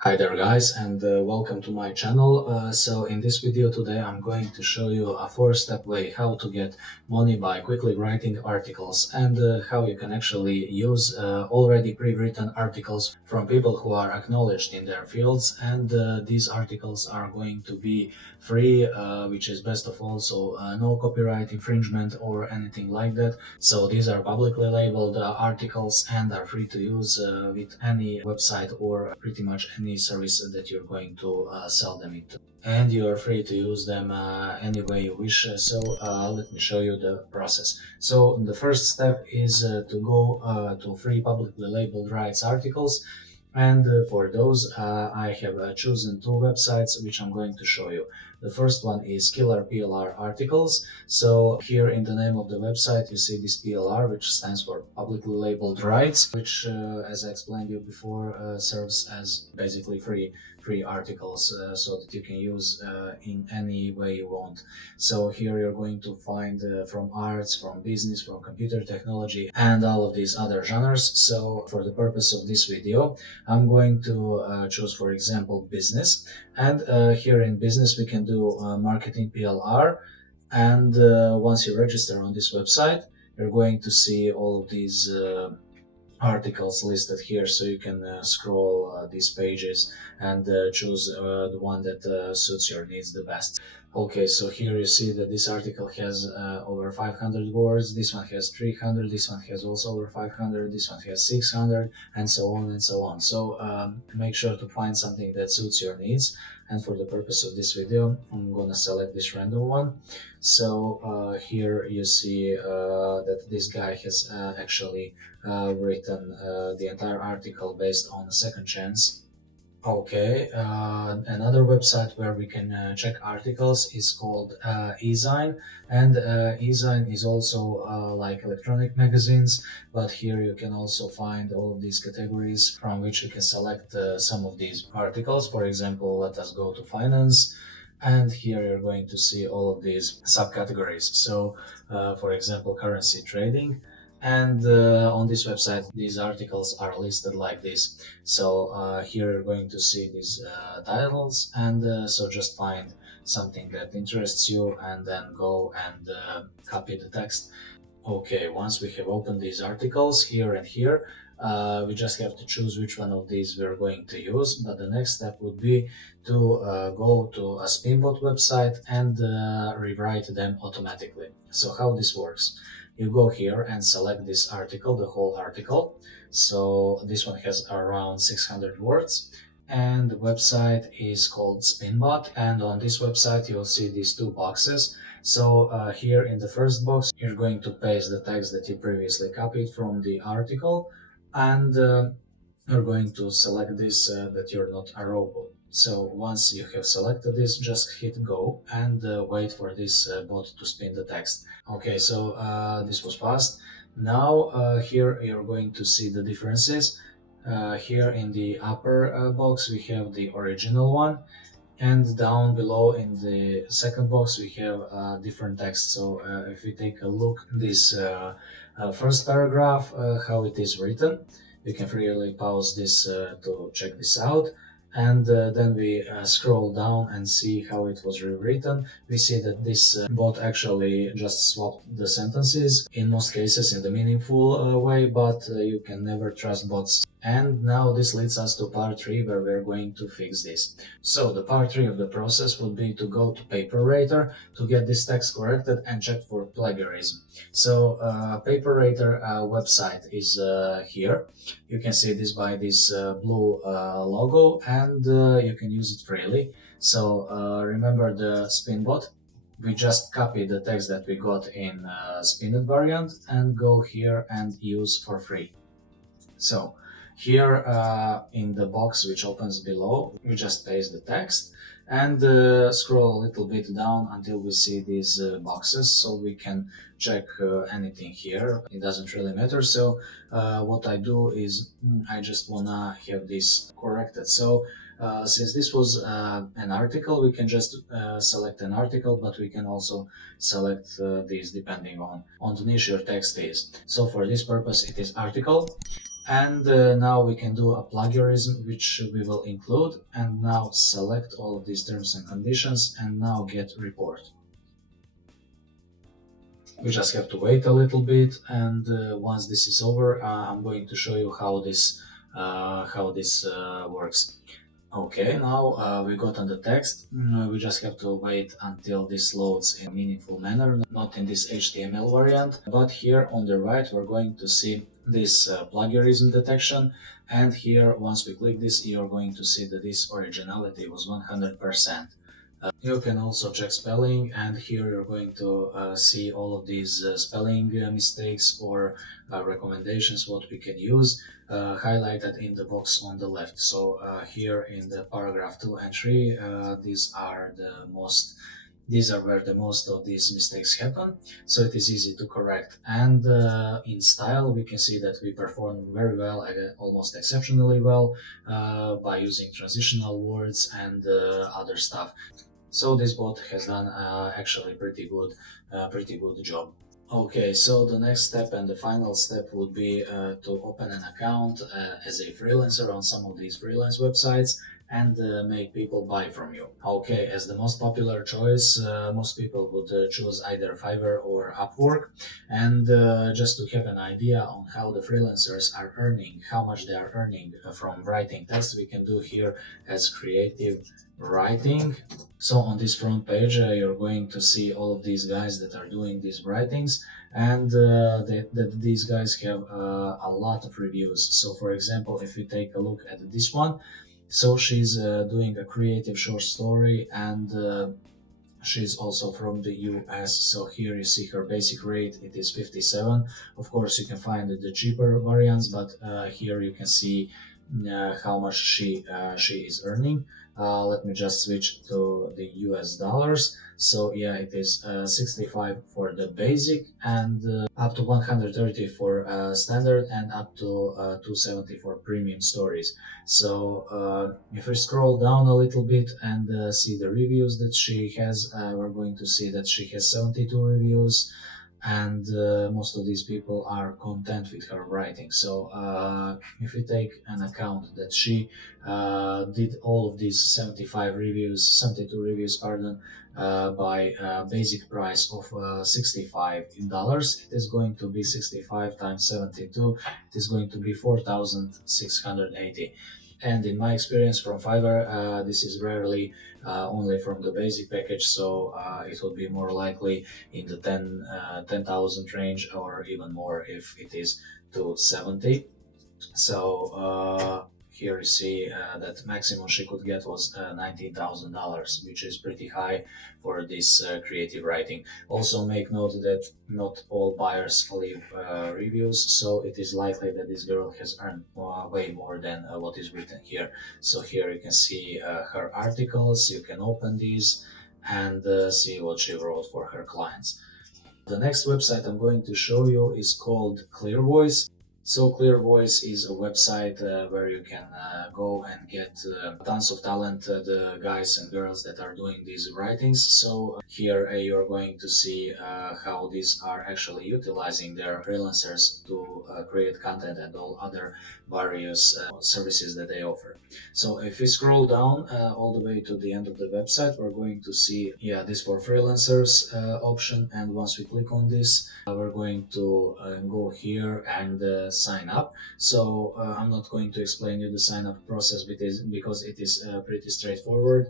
Hi there guys, and welcome to my channel. So in this video today I'm going to show you a 4-step way how to get money by quickly writing articles, and how you can actually use already pre-written articles from people who are acknowledged in their fields, and these articles are going to be free, which is best of all, so no copyright infringement or anything like that. So these are publicly labeled articles and are free to use with any website or pretty much any service that you're going to sell them into. And you are free to use them any way you wish. So let me show you the process. So the first step is to go to free publicly labeled rights articles. And for those, I have chosen two websites which I'm going to show you. The first one is Killer PLR Articles. So here in the name of the website you see this PLR, which stands for Publicly Labeled Rights, which as I explained you before serves as basically free articles so that you can use in any way you want. So here you're going to find from arts, from business, from computer technology, and all of these other genres. So for the purpose of this video I'm going to choose, for example, business, and here in business we can do marketing PLR. And once you register on this website, you're going to see all of these articles listed here, so you can scroll these pages and choose the one that suits your needs the best. Okay, so here you see that this article has over 500 words, this one has 300, this one has also over 500, this one has 600, and so on and so on. So make sure to find something that suits your needs, and for the purpose of this video I'm gonna select this random one. So here you see that this guy has actually written the entire article based on a second chance. Okay, another website where we can check articles is called eZine, and eZine is also like electronic magazines, but here you can also find all of these categories from which you can select some of these articles. For example, let us go to finance, and here you're going to see all of these subcategories. So for example, currency trading. And on this website these articles are listed like this. So here you're going to see these titles, and so just find something that interests you and then go and copy the text. Okay, once we have opened these articles here and here, we just have to choose which one of these we're going to use. But the next step would be to go to a Spinbot website and rewrite them automatically. So how this works: you go here and select this article, the whole article. So this one has around 600 words, and the website is called Spinbot, and on this website you'll see these two boxes. So here in the first box you're going to paste the text that you previously copied from the article, and you're going to select this that you're not a robot. So once you have selected this, just hit go and wait for this bot to spin the text. Okay, so this was fast. Now here you're going to see the differences. Here in the upper box we have the original one, and down below in the second box we have different text. So if we take a look at this first paragraph, how it is written, you can freely pause this to check this out. And then we scroll down and see how it was rewritten. We see that this bot actually just swapped the sentences, in most cases in the meaningful way, but you can never trust bots. And now this leads us to part 3, where we're going to fix this. So the part 3 of the process would be to go to PaperWriter to get this text corrected and check for plagiarism. So PaperWriter website is here. You can see this by this blue logo, and you can use it freely. So remember the Spinbot? We just copy the text that we got in Spined variant and go here and use for free. So here in the box which opens below, we just paste the text and scroll a little bit down until we see these boxes, so we can check anything here. It doesn't really matter. So what I do is I just wanna have this corrected. So since this was an article, we can just select an article, but we can also select these depending on the niche your text is. So for this purpose it is article, And now we can do a plagiarism, which we will include, and now select all of these terms and conditions, and now get report. We just have to wait a little bit, and once this is over, I'm going to show you how this works. Okay, now we got on the text. We just have to wait until this loads in a meaningful manner, not in this HTML variant. But here on the right, we're going to see this plagiarism detection. And here, once we click this, you're going to see that this originality was 100%. You can also check spelling, and here you're going to see all of these spelling mistakes or recommendations what we can use highlighted in the box on the left. So here in the paragraph 2 and 3, these are where the most of these mistakes happen, so it is easy to correct. And in style, we can see that we perform very well, almost exceptionally well, by using transitional words and other stuff. So this bot has done actually pretty good job. Okay, so the next step and the final step would be to open an account as a freelancer on some of these freelance websites and make people buy from you. Okay, as the most popular choice, most people would choose either Fiverr or Upwork. And just to have an idea on how the freelancers are earning, how much they are earning from writing text, we can do here as creative writing. So on this front page, you're going to see all of these guys that are doing these writings, and these guys have a lot of reviews. So for example, if we take a look at this one, so she's doing a creative short story, and she's also from the US. So here you see her basic rate, it is 57. Of course, you can find the cheaper variants, but here you can see how much she is earning. Let me just switch to the US dollars. So yeah, it is 65 for the basic, and up to 130 for standard, and up to 270 for premium stories. So if we scroll down a little bit and see the reviews that she has, we're going to see that she has 72 reviews, and most of these people are content with her writing. So if we take an account that she did all of these 72 reviews, pardon, by basic price of $65, it is going to be 65 times 72. It is going to be 4,680. And in my experience from Fiverr, this is rarely only from the basic package, so it would be more likely in the 10,000 range, or even more if it is to 70. So here you see that maximum she could get was $19,000, which is pretty high for this creative writing. Also make note that not all buyers leave reviews, so it is likely that this girl has earned way more than what is written here. So here you can see her articles, you can open these and see what she wrote for her clients. The next website I'm going to show you is called ClearVoice. So ClearVoice is a website where you can go and get tons of talent, the guys and girls that are doing these writings. So here you're going to see how these are actually utilizing their freelancers to create content and all other various services that they offer. So if we scroll down all the way to the end of the website, we're going to see, yeah, this for freelancers option. And once we click on this, we're going to go here and sign up. So I'm not going to explain you the sign up process because it is pretty straightforward,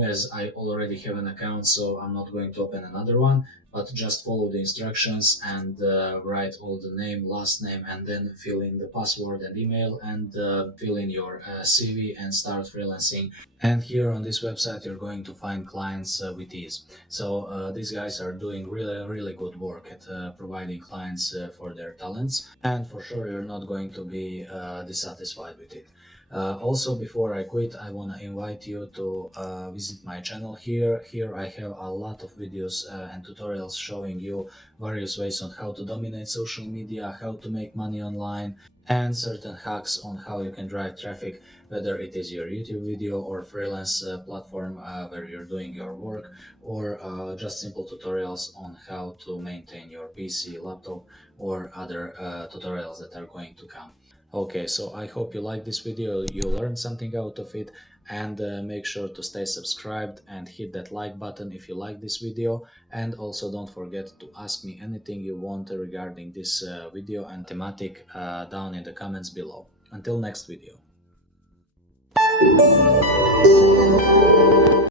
as I already have an account, so I'm not going to open another one, but just follow the instructions and write all the name, last name, and then fill in the password and email, and fill in your CV and start freelancing. And here on this website you're going to find clients with ease. So these guys are doing really good work at providing clients for their talents, and for sure you're not going to be dissatisfied with it. Also, before I quit, I want to invite you to visit my channel here. Here I have a lot of videos and tutorials showing you various ways on how to dominate social media, how to make money online, and certain hacks on how you can drive traffic, whether it is your YouTube video or freelance platform where you're doing your work, or just simple tutorials on how to maintain your PC, laptop, or other tutorials that are going to come. Okay, so I hope you like this video, you learned something out of it, and make sure to stay subscribed and hit that like button if you like this video. And also don't forget to ask me anything you want regarding this video and thematic down in the comments below. Until next video.